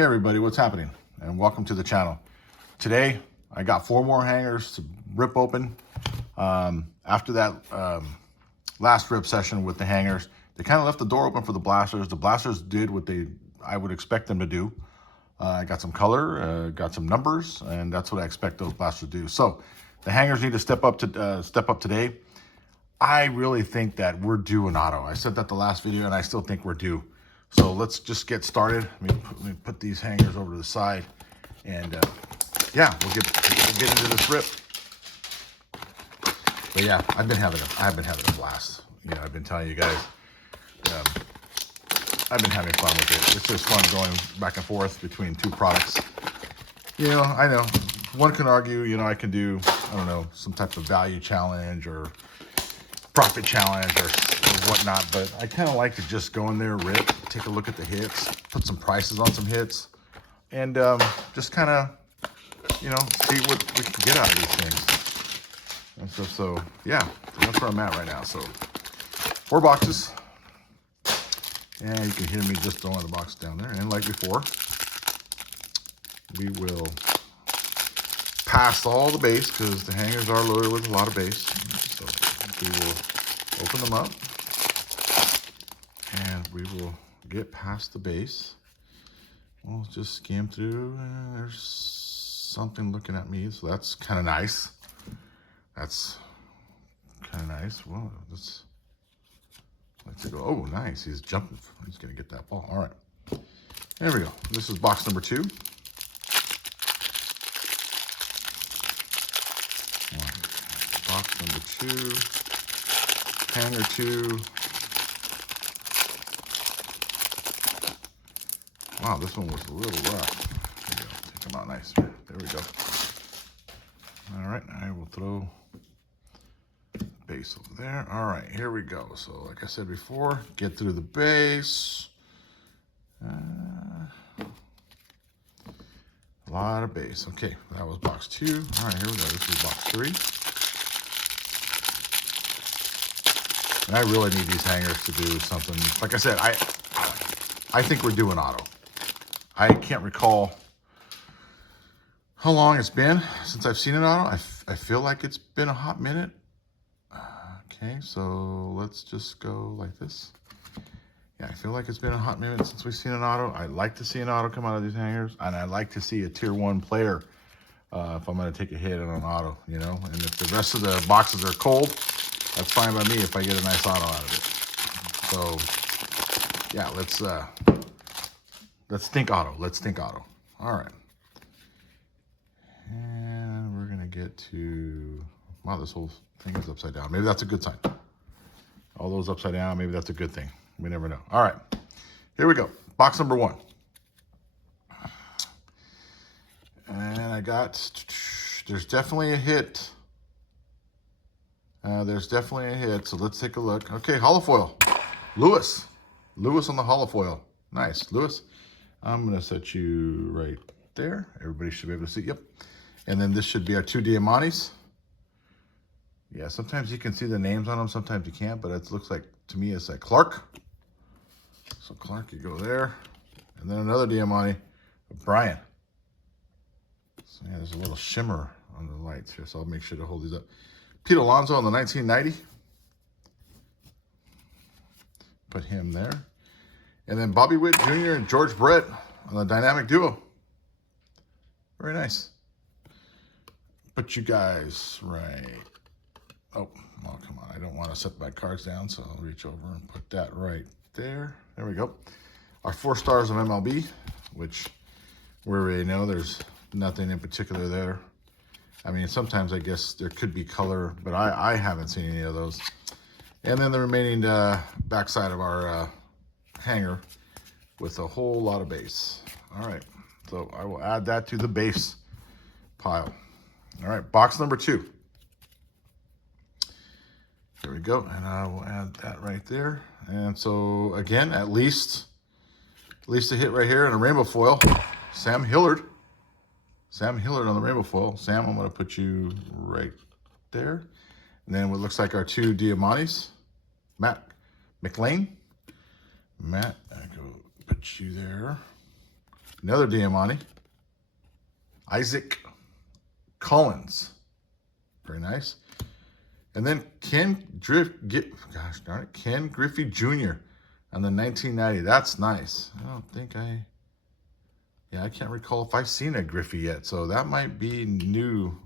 Hey everybody, what's happening? And welcome to the channel. Today, I got 4 more hangers to rip open. After that last rip session with the hangers, they kind of left the door open for the blasters. The blasters did what I would expect them to do. I got some color, got some numbers, and that's what I expect those blasters to do. So the hangers need to step up today. I really think that we're due an auto. I said that the last video, and I still think we're due. So let's just get started. Let me put these hangers over to the side, and yeah, we'll get into this rip. But yeah, I've been having a blast. You know, I've been telling you guys, I've been having fun with it. It's just fun going back and forth between 2 products. You know, I know one can argue, you know, I can do, I don't know, some type of value challenge or profit challenge or whatnot, but I kind of like to just go in there, rip, take a look at the hits, put some prices on some hits, and just kind of, you know, see what we can get out of these things. And so yeah, that's where I'm at right now. So 4 boxes, and you can hear me just throwing the box down there. And like before, we will pass all the base because the hangers are loaded with a lot of base. So we will open them up, and we will get past the base. We'll just skim through, and there's something looking at me, so that's kind of nice. That's kind of nice. Well, let's go. Oh, nice. He's jumping. He's going to get that ball. All right. There we go. This is box number 2. Box number 2. Hanger 2. Wow, this one was a little rough. There we go. Take them out nice. There we go. All right, I will throw base over there. All right, here we go. So like I said before, get through the base. A lot of base. Okay, that was box 2. All right, here we go. This is box 3. And I really need these hangers to do something. Like I said, I think we're doing auto. I can't recall how long it's been since I've seen an auto. I feel like it's been a hot minute. Okay, so let's just go like this. Yeah, I feel like it's been a hot minute since we've seen an auto. I like to see an auto come out of these hangers, and I like to see a tier 1 player if I'm going to take a hit on an auto, you know. And if the rest of the boxes are cold, that's fine by me if I get a nice auto out of it. So yeah, let's think auto. Let's think auto. All right. And we're going to get to, wow, this whole thing is upside down. Maybe that's a good sign. All those upside down, maybe that's a good thing. We never know. All right. Here we go. Box number 1. And I got, there's definitely a hit. There's definitely a hit, so let's take a look. Okay, holofoil. Lewis on the holofoil. Nice, Lewis. I'm going to set you right there. Everybody should be able to see. Yep. And then this should be our 2 Diamantes. Yeah, sometimes you can see the names on them, sometimes you can't, but it looks like, to me, it's like Clark. So Clark, you go there. And then another Diamante, Brian. So yeah, there's a little shimmer on the lights here, so I'll make sure to hold these up. Pete Alonso on the 1990. Put him there. And then Bobby Witt Jr. and George Brett on the dynamic duo. Very nice. Put you guys right. Oh, come on. I don't want to set my cards down, so I'll reach over and put that right there. There we go. Our 4 stars of MLB, which we already know there's nothing in particular there. I mean, sometimes I guess there could be color, but I haven't seen any of those. And then the remaining backside of our hanger with a whole lot of base. All right, so I will add that to the base pile. All right, box number 2. There we go, and I will add that right there. And so again, at least a hit right here and a rainbow foil. Sam Hillard. Sam Hillard on the rainbow foil. Sam, I'm going to put you right there. And then what looks like our 2 Diamantes. Matt McLean. Matt, I go put you there. Another Diamante. Isaac Collins. Very nice. And then Ken Griffey Jr. on the 1990. That's nice. I don't think I can't recall if I've seen a Griffey yet. So that might be new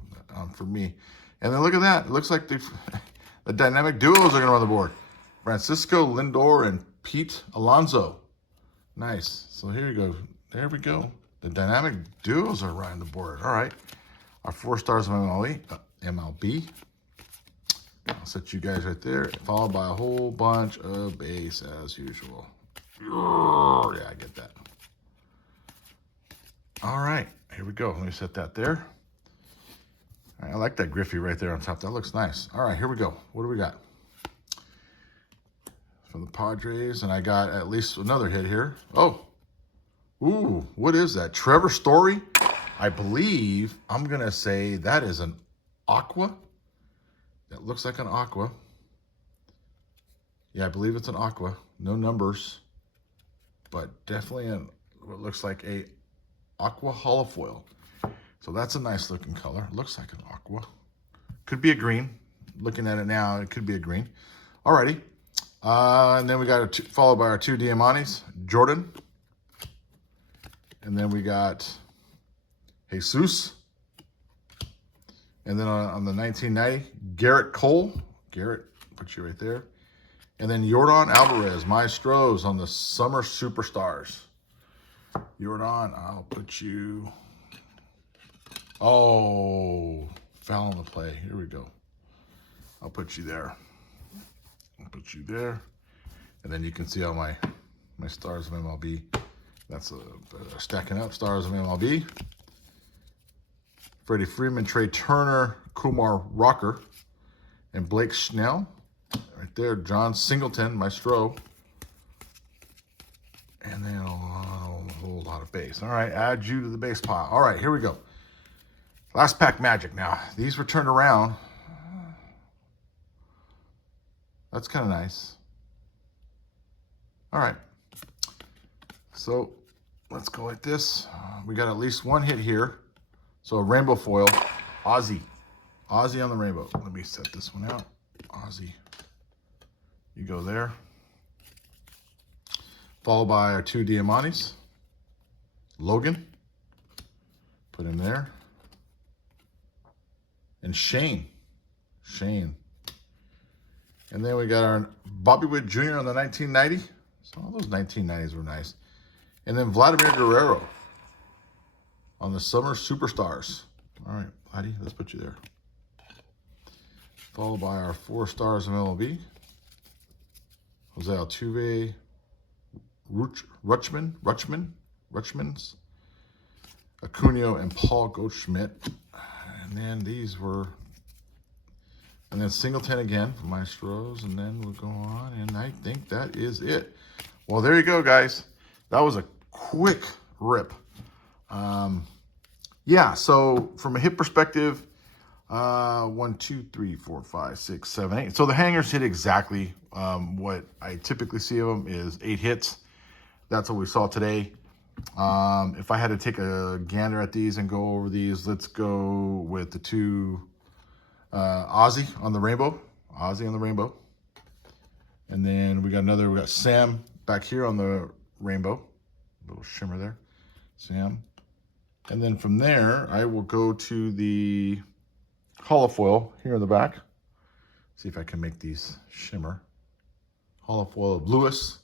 for me. And then look at that. It looks like the dynamic duos are going to run the board. Francisco Lindor and Pete Alonso. Nice. So here you go. There we go. The dynamic duos are running the board. All right. Our 4 stars of MLB. I'll set you guys right there, followed by a whole bunch of base as usual. Yeah, I get that. All right, here we go. Let me set that there. All right, I like that Griffey right there on top. That looks nice. All right, here we go. What do we got? From the Padres, and I got at least another hit here. Oh, ooh, what is that? Trevor Story? I believe I'm going to say that is an Aqua. That looks like an Aqua. Yeah, I believe it's an Aqua. No numbers, but definitely what looks like a Aqua holofoil. So that's a nice looking color. Looks like an Aqua. Could be a green. Looking at it now, it could be a green. Alrighty. And then we got followed by our 2 Diamantes, Jordan. And then we got Jesus. And then on the 1990, Garrett Cole. Garrett, put you right there. And then Yordan Alvarez, Maestros on the Summer Superstars. Yordan, I'll put you. Oh, foul on the play. Here we go. I'll put you there. I'll put you there. And then you can see all my stars of MLB. That's stacking up stars of MLB. Freddie Freeman, Trey Turner, Kumar Rocker, and Blake Snell. Right there, John Singleton, Maestro. And then a whole lot of base. All right, add you to the base pile. All right, here we go. Last pack magic now. These were turned around. That's kind of nice. All right. So let's go like this. We got at least one hit here. So a rainbow foil, Ozzy. Ozzy on the rainbow. Let me set this one out. Ozzy. You go there. Followed by our 2 Diamantes. Logan. Put him there. And Shane. And then we got our Bobby Witt Jr. on the 1990. So all those 1990s were nice. And then Vladimir Guerrero on the Summer Superstars. All right, Vladdy, let's put you there. Followed by our 4 stars of MLB. Jose Altuve, Rutschmans, Acuna, and Paul Goldschmidt. And then these were, and then Singleton again for Maestros, and then we'll go on, and I think that is it. Well, there you go, guys. That was a quick rip. Yeah, so from a hit perspective, 1, 2, 3, 4, 5, 6, 7, 8. So the hangers hit exactly what I typically see of them is 8 hits. That's what we saw today. If I had to take a gander at these and go over these, let's go with the 2 Ozzy on the rainbow. And then we got Sam back here on the rainbow. A little shimmer there. Sam. And then from there, I will go to the holofoil here in the back. See if I can make these shimmer. Holofoil of Lewis.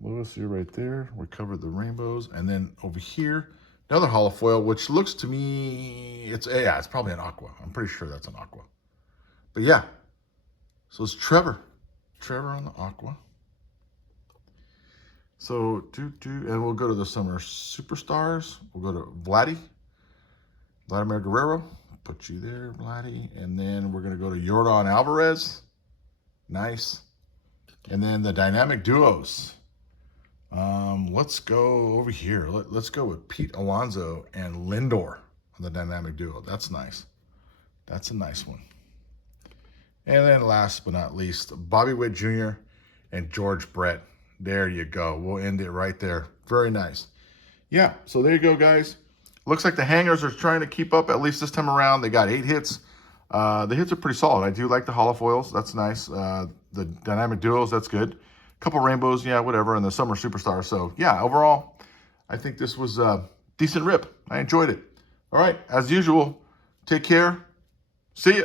Lewis, you're right there. We covered the rainbows. And then over here, another holofoil, which looks to me, it's probably an Aqua. I'm pretty sure that's an Aqua. But yeah, so it's Trevor on the Aqua. So, and we'll go to the Summer Superstars. We'll go to Vladimir Guerrero. Put you there, Vladdy. And then we're going to go to Yordan Alvarez. Nice. And then the dynamic duos. Let's go over here. Let's go with Pete Alonso and Lindor on the dynamic duo. That's nice. That's a nice one. And then last but not least, Bobby Witt Jr. and George Brett. There you go. We'll end it right there. Very nice. Yeah, so there you go, guys. Looks like the hangers are trying to keep up, at least this time around. They got 8 hits. The hits are pretty solid. I do like the holofoils. That's nice. The dynamic duos, that's good. Couple rainbows, yeah, whatever, and the summer superstar. So yeah, overall, I think this was a decent rip. I enjoyed it. All right, as usual, take care. See ya.